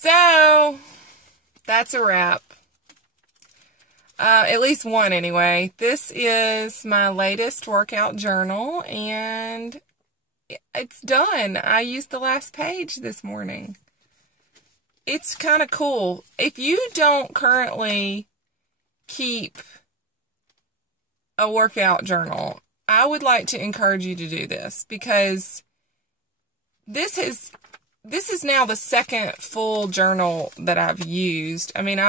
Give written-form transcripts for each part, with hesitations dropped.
So, that's a wrap. At least one anyway. This is my latest workout journal, and it's done. I used the last page this morning. It's kind of cool. If you don't currently keep a workout journal, I would like to encourage you to do this, because this is now the second full journal that I've used. I mean,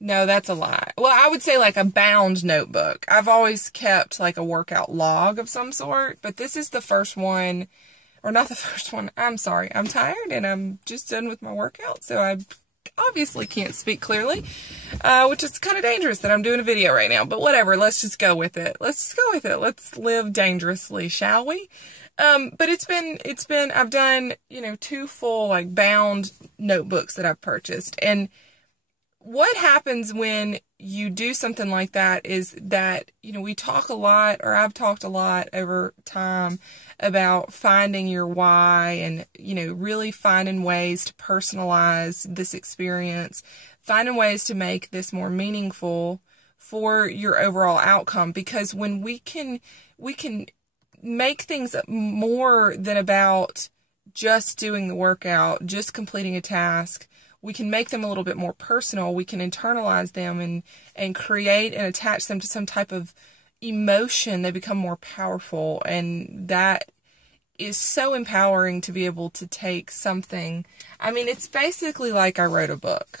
no, that's a lie. Well, I would say like a bound notebook. I've always kept like a workout log of some sort, but this is the first one, or not the first one. I'm sorry. I'm tired and I'm just done with my workout, so I obviously can't speak clearly, which is kind of dangerous that I'm doing a video right now, but whatever. Let's just go with it. Let's live dangerously, shall we? But it's been, I've done, 2 full like bound notebooks that I've purchased. And what happens when you do something like that is that, we talk a lot, or I've talked a lot over time about finding your why and, really finding ways to personalize this experience, finding ways to make this more meaningful for your overall outcome. Because when we can make things more than about just doing the workout, just completing a task, we can make them a little bit more personal. We can internalize them and create and attach them to some type of emotion. They become more powerful, and that is so empowering to be able to take something. I mean, it's basically like I wrote a book.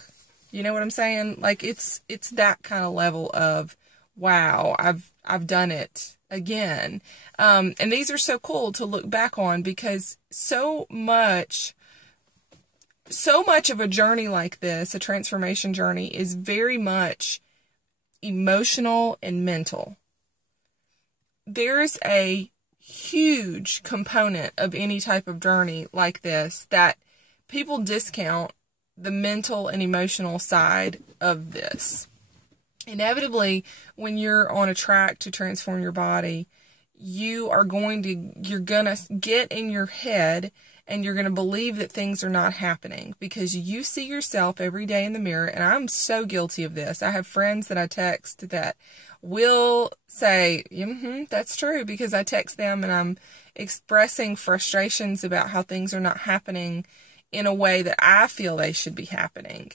You know what I'm saying? Like it's that kind of level of, wow, I've done it again. And these are so cool to look back on, because so much of a journey like this, a transformation journey, is very much emotional and mental. There's a huge component of any type of journey like this that people discount, the mental and emotional side of this. Inevitably, when you're on a track to transform your body, you're gonna get in your head and you're gonna believe that things are not happening, because you see yourself every day in the mirror. And I'm so guilty of this. I have friends that I text that will say, that's true, because I text them and I'm expressing frustrations about how things are not happening in a way that I feel they should be happening.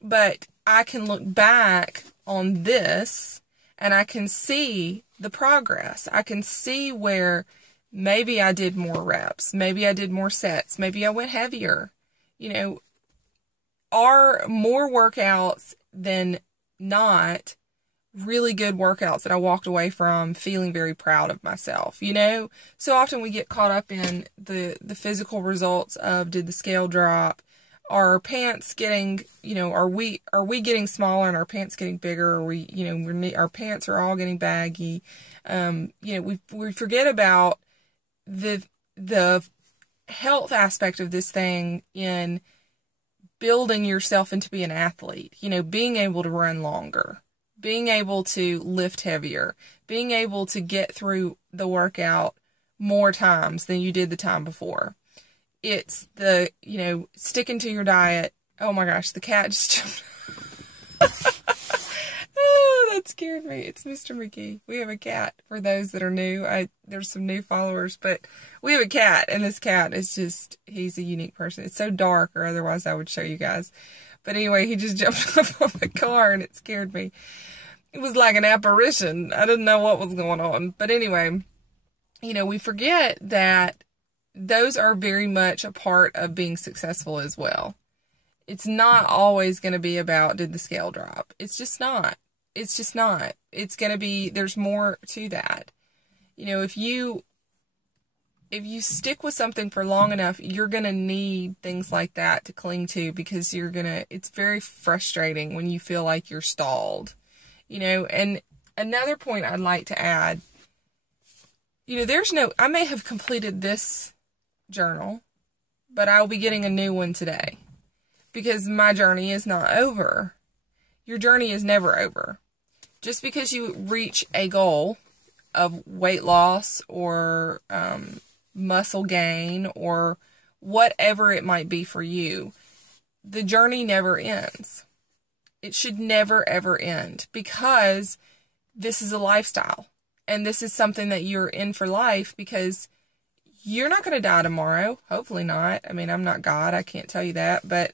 But I can look back on this and I can see the progress. I can see where maybe I did more reps, maybe I did more sets, maybe I went heavier. Are more workouts than not really good workouts that I walked away from feeling very proud of myself. So often we get caught up in the physical results of, did the scale drop? Are pants getting, are we getting smaller and our pants getting bigger? Or our pants are all getting baggy. We forget about the health aspect of this thing in building yourself into be an athlete. Being able to run longer, being able to lift heavier, being able to get through the workout more times than you did the time before. It's the, sticking to your diet. Oh my gosh, the cat just jumped. Oh, that scared me. It's Mr. McGee. We have a cat, for those that are new. There's some new followers, but we have a cat, and this cat is just, he's a unique person. It's so dark, or otherwise I would show you guys. But anyway, he just jumped up on the car, and it scared me. It was like an apparition. I didn't know what was going on. But anyway, we forget that those are very much a part of being successful as well. It's not always going to be about, did the scale drop? It's just not. It's just not. It's going to be, there's more to that. If you stick with something for long enough, you're going to need things like that to cling to, because it's very frustrating when you feel like you're stalled. And another point I'd like to add, I may have completed this journal, but I'll be getting a new one today, because my journey is not over. Your journey is never over. Just because you reach a goal of weight loss or muscle gain or whatever it might be for you, the journey never ends. It should never, ever end, because this is a lifestyle. And this is something that you're in for life, because you're not going to die tomorrow. Hopefully not. I mean, I'm not God. I can't tell you that. But,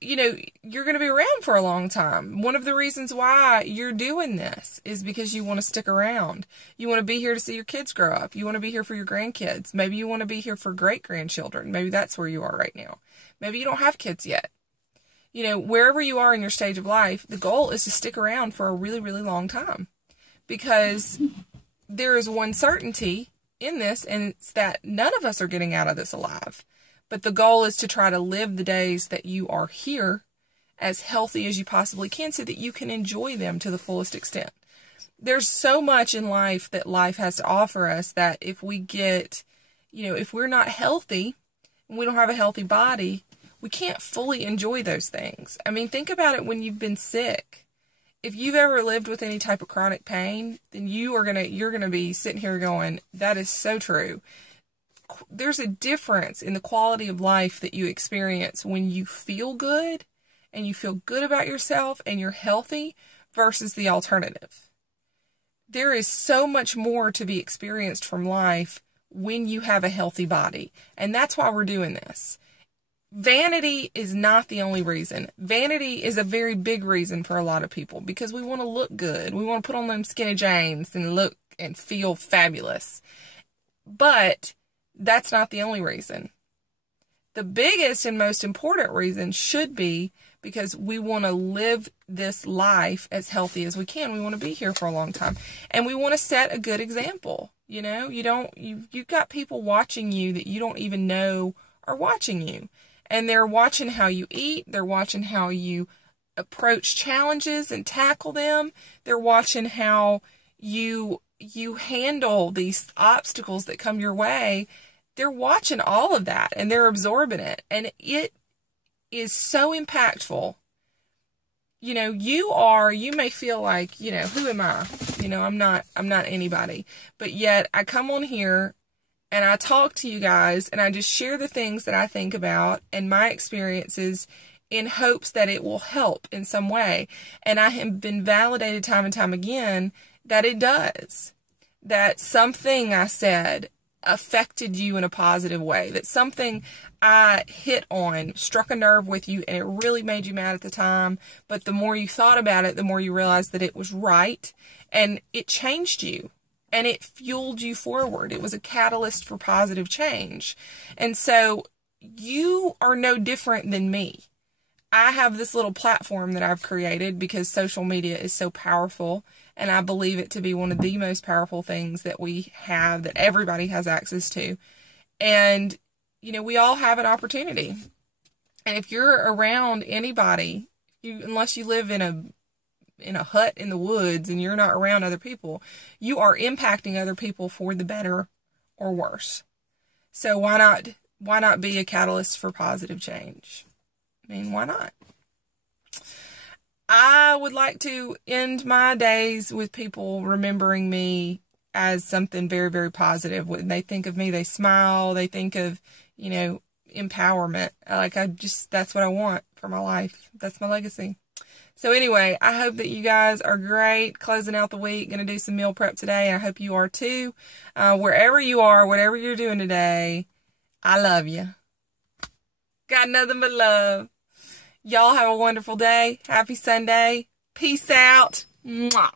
you know, you're going to be around for a long time. One of the reasons why you're doing this is because you want to stick around. You want to be here to see your kids grow up. You want to be here for your grandkids. Maybe you want to be here for great-grandchildren. Maybe that's where you are right now. Maybe you don't have kids yet. You know, wherever you are in your stage of life, the goal is to stick around for a really, really long time. Because there is one certainty in this, and it's that none of us are getting out of this alive. But the goal is to try to live the days that you are here as healthy as you possibly can, so that you can enjoy them to the fullest extent. There's so much in life that life has to offer us that if we get, you know, if we're not healthy and we don't have a healthy body, we can't fully enjoy those things. I mean, think about it when you've been sick. If you've ever lived with any type of chronic pain, then you're gonna be sitting here going, that is so true. There's a difference in the quality of life that you experience when you feel good and you feel good about yourself and you're healthy versus the alternative. There is so much more to be experienced from life when you have a healthy body. And that's why we're doing this. Vanity is not the only reason. Vanity is a very big reason for a lot of people, because we want to look good. We want to put on them skinny jeans and look and feel fabulous. But that's not the only reason. The biggest and most important reason should be because we want to live this life as healthy as we can. We want to be here for a long time. And we want to set a good example. You know, you've got people watching you that you don't even know are watching you. And they're watching how you eat. They're watching how you approach challenges and tackle them. They're watching how you handle these obstacles that come your way. They're watching all of that, and they're absorbing it. And it is so impactful. You know, you may feel like, you know, who am I? You know, I'm not anybody. But yet I come on here and I talk to you guys, and I just share the things that I think about and my experiences in hopes that it will help in some way. And I have been validated time and time again that it does. That something I said affected you in a positive way. That something I hit on struck a nerve with you, and it really made you mad at the time. But the more you thought about it, the more you realized that it was right, and it changed you. And it fueled you forward. It was a catalyst for positive change. And so you are no different than me. I have this little platform that I've created because social media is so powerful. And I believe it to be one of the most powerful things that we have, that everybody has access to. And, you know, we all have an opportunity. And if you're around anybody, unless you live in a hut in the woods and you're not around other people, you are impacting other people for the better or worse. So why not be a catalyst for positive change? I mean, why not? I would like to end my days with people remembering me as something very, very positive. When they think of me, they smile, they think of, you know, empowerment. That's what I want for my life. That's my legacy. So anyway, I hope that you guys are great. Closing out the week. Going to do some meal prep today. I hope you are too. Wherever you are, whatever you're doing today, I love you. Got nothing but love. Y'all have a wonderful day. Happy Sunday. Peace out. Mwah.